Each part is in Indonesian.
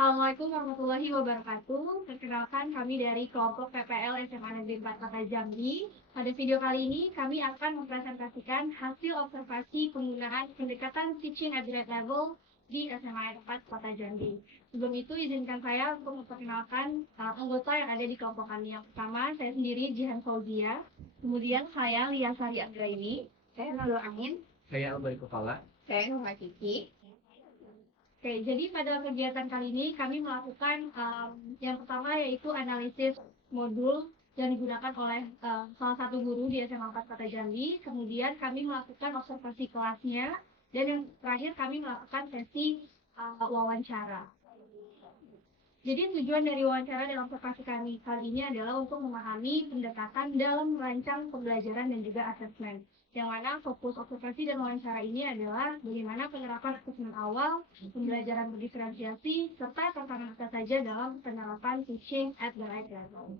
Assalamualaikum warahmatullahi wabarakatuh. Perkenalkan kami dari kelompok PPL SMA Negeri 4 Kota Jambi. Pada video kali ini kami akan mempresentasikan hasil observasi penggunaan pendekatan teaching at grade level di SMA 4 Kota Jambi. Sebelum itu izinkan saya untuk memperkenalkan anggota yang ada di kelompok kami. Yang pertama saya sendiri Jihan Fauzia, kemudian saya Lia Sari Anggraini, saya Nurul Amin, Saya Albay Kepala. saya Nurma Kiki. Oke, jadi pada kegiatan kali ini kami melakukan yang pertama yaitu analisis modul yang digunakan oleh salah satu guru di SMA 4 Kota Jambi. Kemudian kami melakukan observasi kelasnya dan yang terakhir kami melakukan sesi wawancara. Jadi tujuan dari wawancara dan observasi kami kali ini adalah untuk memahami pendekatan dalam merancang pembelajaran dan juga asesmen. Yang mana fokus observasi dan wawancara ini adalah bagaimana penerapan asesmen awal, pembelajaran berdiferensiasi, serta tantangan apa saja dalam penerapan teaching at the right level.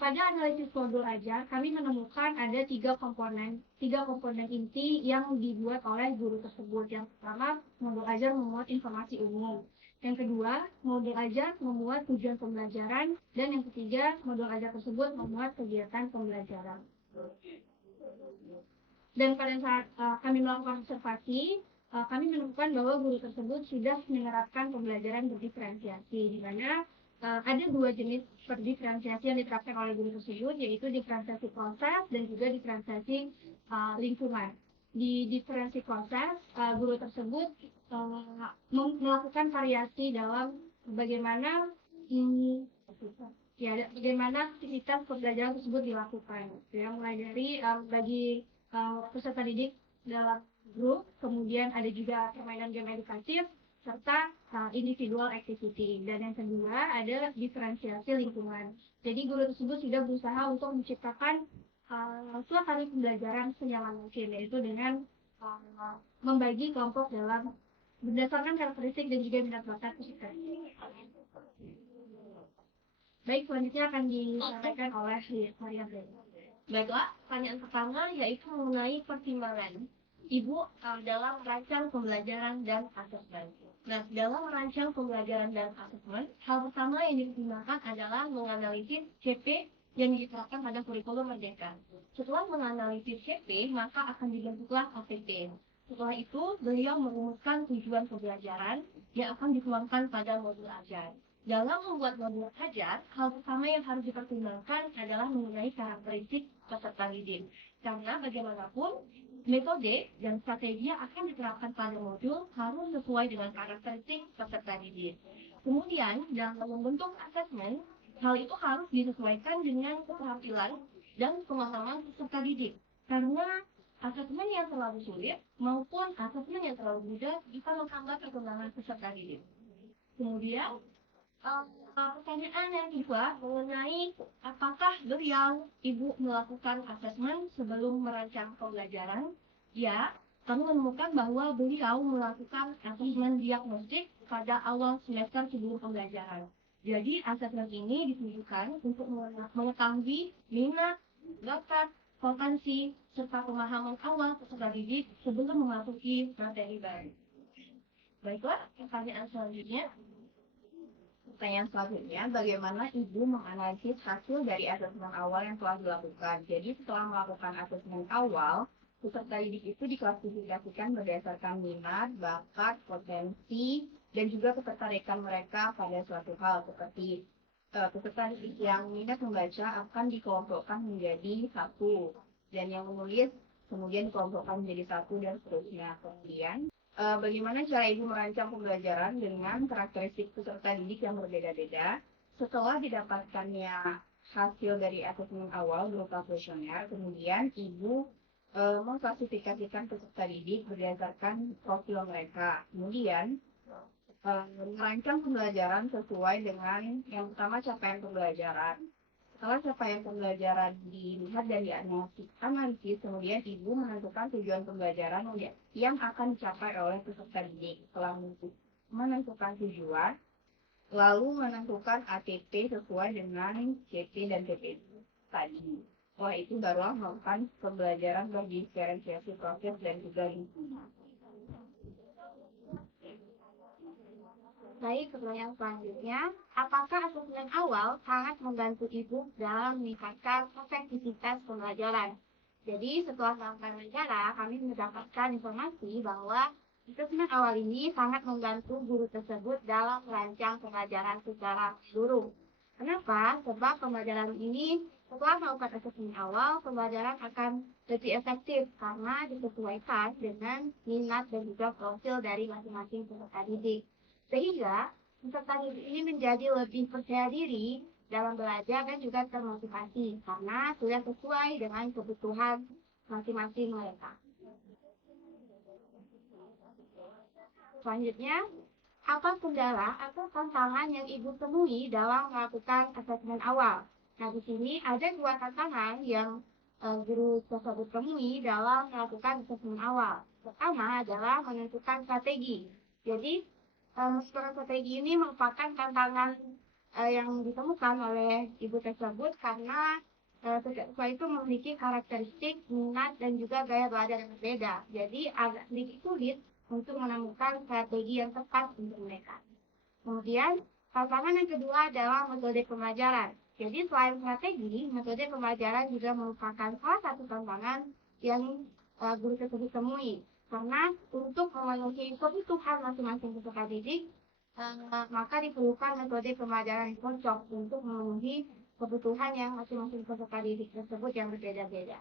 Pada analisis modul ajar, kami menemukan ada tiga komponen inti yang dibuat oleh guru tersebut. Yang pertama, modul ajar memuat informasi umum. Yang kedua, modul ajar memuat tujuan pembelajaran. Dan yang ketiga, modul ajar tersebut memuat kegiatan pembelajaran. Dan pada saat kami melakukan observasi, kami menemukan bahwa guru tersebut sudah menerapkan pembelajaran berdiferensiasi, di mana ada dua jenis diferensiasi yang diterapkan oleh guru tersebut, yaitu diferensiasi proses dan juga diferensiasi lingkungan. Di diferensiasi proses, guru tersebut melakukan variasi dalam bagaimana bagaimana aktivitas pembelajaran tersebut dilakukan. Ya, mulai dari bagi peserta didik dalam grup, kemudian ada juga permainan game edukatif, serta individual activity. Dan yang kedua ada diferensiasi lingkungan. Jadi guru tersebut sudah berusaha untuk menciptakan suasana pembelajaran senyaman mungkin, yaitu dengan membagi kelompok dalam berdasarkan karakteristik dan juga minat bakat peserta. Baik, selanjutnya akan disampaikan oleh Maria. Baiklah, pertanyaan pertama yaitu mengenai pertimbangan Ibu dalam merancang pembelajaran dan asesmen. Nah, dalam merancang pembelajaran dan asesmen, hal pertama yang dipertimbangkan adalah menganalisis CP yang diterapkan pada kurikulum Merdeka. Setelah menganalisis CP, maka akan dibentuklah APP. Setelah itu, beliau merumuskan tujuan pembelajaran yang akan dituangkan pada modul ajar. Dalam membuat modul ajar, hal pertama yang harus dipertimbangkan adalah mengenai karakteristik peserta didik. Karena bagaimanapun, metode dan strategi yang akan diterapkan pada modul harus sesuai dengan karakteristik peserta didik. Kemudian, dalam membentuk asesmen, hal itu harus disesuaikan dengan keterampilan dan pemahaman peserta didik. Karena asesmen yang terlalu sulit maupun asesmen yang terlalu mudah bisa menghambat perkembangan peserta didik. Kemudian, pertanyaan yang kedua mengenai apakah beliau, Ibu, melakukan asesmen sebelum merancang pembelajaran? Ya, kami menemukan bahwa beliau melakukan asesmen diagnostik pada awal semester sebelum pembelajaran. Jadi, asesmen ini ditujukan untuk mengetahui minat, bakat, potensi, serta pemahaman awal peserta didik sebelum memasuki materi baru. Baiklah, pertanyaan selanjutnya. Pertanyaan selanjutnya, bagaimana Ibu menganalisis hasil dari asesmen awal yang telah dilakukan? Jadi setelah melakukan asesmen awal, peserta didik itu diklasifikasikan berdasarkan minat, bakat, potensi, dan juga ketertarikan mereka pada suatu hal. Seperti peserta didik yang minat membaca akan dikelompokkan menjadi satu, dan yang menulis kemudian dikelompokkan menjadi satu, dan seterusnya. Kemudian, bagaimana cara Ibu merancang pembelajaran dengan karakteristik peserta didik yang berbeda-beda? Setelah didapatkannya hasil dari asesmen awal berupa kuesioner, kemudian Ibu mengklasifikasikan peserta didik berdasarkan profil mereka. Kemudian, merancang pembelajaran sesuai dengan yang pertama capaian pembelajaran. Setelah capaian pembelajaran dilihat dan dianalisis, kemudian Ibu menentukan tujuan pembelajaran yang akan dicapai oleh peserta didik. Setelah menentukan tujuan, lalu menentukan ATP sesuai dengan CP dan TP tadi. Setelah itu barulah melakukan pembelajaran berdiferensiasi proses dan juga lingkungan. Baik, pertanyaan selanjutnya, apakah asesmen awal sangat membantu ibu dalam meningkatkan efektivitas pembelajaran? Jadi, setelah melakukan wawancara, kami mendapatkan informasi bahwa asesmen awal ini sangat membantu guru tersebut dalam merancang pembelajaran secara menyeluruh. Kenapa? Sebab pembelajaran ini setelah melakukan asesmen awal, pembelajaran akan lebih efektif karena disesuaikan dengan minat dan juga profil dari masing-masing peserta didik. Sehingga peserta didik ini menjadi lebih percaya diri dalam belajar dan juga termotivasi karena sudah sesuai dengan kebutuhan masing-masing mereka. Selanjutnya, apa kendala atau tantangan yang Ibu temui dalam melakukan asesmen awal? Nah, di sini ada dua tantangan yang guru tersebut temui dalam melakukan asesmen awal. Pertama adalah menentukan strategi. Jadi, menentukan strategi ini merupakan tantangan yang ditemukan oleh Ibu tersebut karena setiap siswa itu memiliki karakteristik, minat, dan juga gaya belajar yang berbeda. Jadi, agak sedikit sulit untuk menemukan strategi yang tepat untuk mereka. Kemudian, tantangan yang kedua adalah metode pembelajaran. Jadi, selain strategi, metode pembelajaran juga merupakan salah satu tantangan yang guru tersebut temui. Karena untuk memenuhi kebutuhan masing-masing peserta didik, maka diperlukan metode pembelajaran yang cocok untuk memenuhi kebutuhan yang masing-masing peserta didik tersebut yang berbeda-beda.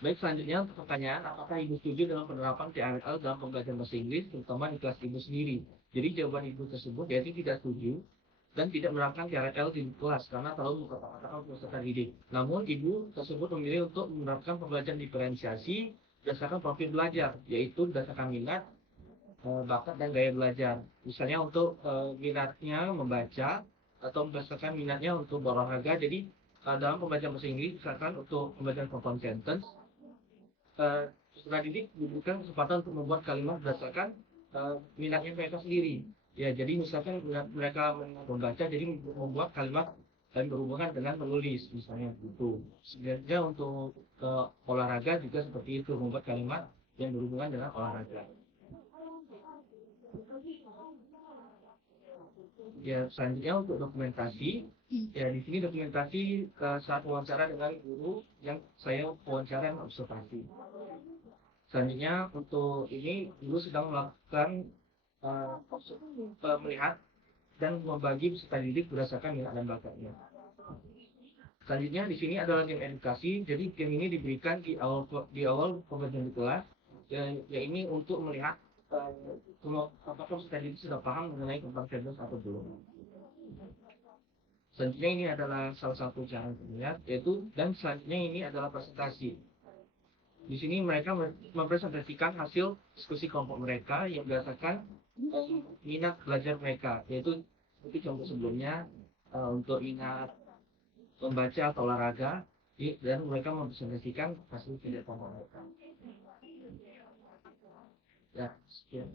Baik, selanjutnya untuk pertanyaan, apakah Ibu setuju dengan penerapan TRL dalam pembelajaran bahasa Inggris, terutama di kelas Ibu sendiri? Jadi jawaban Ibu tersebut yaitu tidak setuju dan tidak menerapkan TRL di kelas karena terlalu memperketatkan peserta didik. Namun Ibu tersebut memilih untuk menerapkan pembelajaran diferensiasi berdasarkan profil belajar, yaitu berdasarkan minat, bakat, dan gaya belajar. Misalnya untuk minatnya membaca atau berdasarkan minatnya untuk berolahraga. Jadi dalam pembelajaran bahasa Inggris, misalkan untuk pembelajaran compound sentence, peserta didik diberikan kesempatan untuk membuat kalimat berdasarkan minatnya mereka sendiri. Ya, jadi misalkan mereka membaca, jadi membuat kalimat dan berhubungan dengan menulis, misalnya gitu. Sebenarnya untuk olahraga juga seperti itu, membuat kalimat yang berhubungan dengan olahraga. Ya, selanjutnya untuk dokumentasi. Ya, di sini dokumentasi saat wawancara dengan guru yang saya wawancara observasi. Selanjutnya untuk ini guru sedang melakukan melihat dan membagi peserta didik berdasarkan minat dan bakatnya. Selanjutnya di sini adalah game edukasi. Jadi game ini diberikan di awal pembelajaran di kelas. Ya ini untuk melihat apakah peserta didik sudah paham mengenai compound sentence atau belum. Selanjutnya ini adalah salah satu cara untuk melihat, yaitu, dan selanjutnya ini adalah presentasi. Di sini mereka mempresentasikan hasil diskusi kelompok mereka yang berdasarkan minat belajar mereka, yaitu seperti contoh sebelumnya untuk minat membaca atau olahraga, dan mereka mempresentasikan hasil kerja kelompok mereka. Ya, sekian.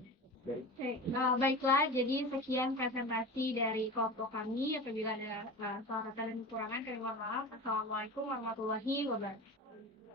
Baiklah, jadi sekian presentasi dari kelompok kami. Apabila ada salah kata dan kekurangan, kami mohon maaf. Assalamualaikum warahmatullahi wabarakatuh.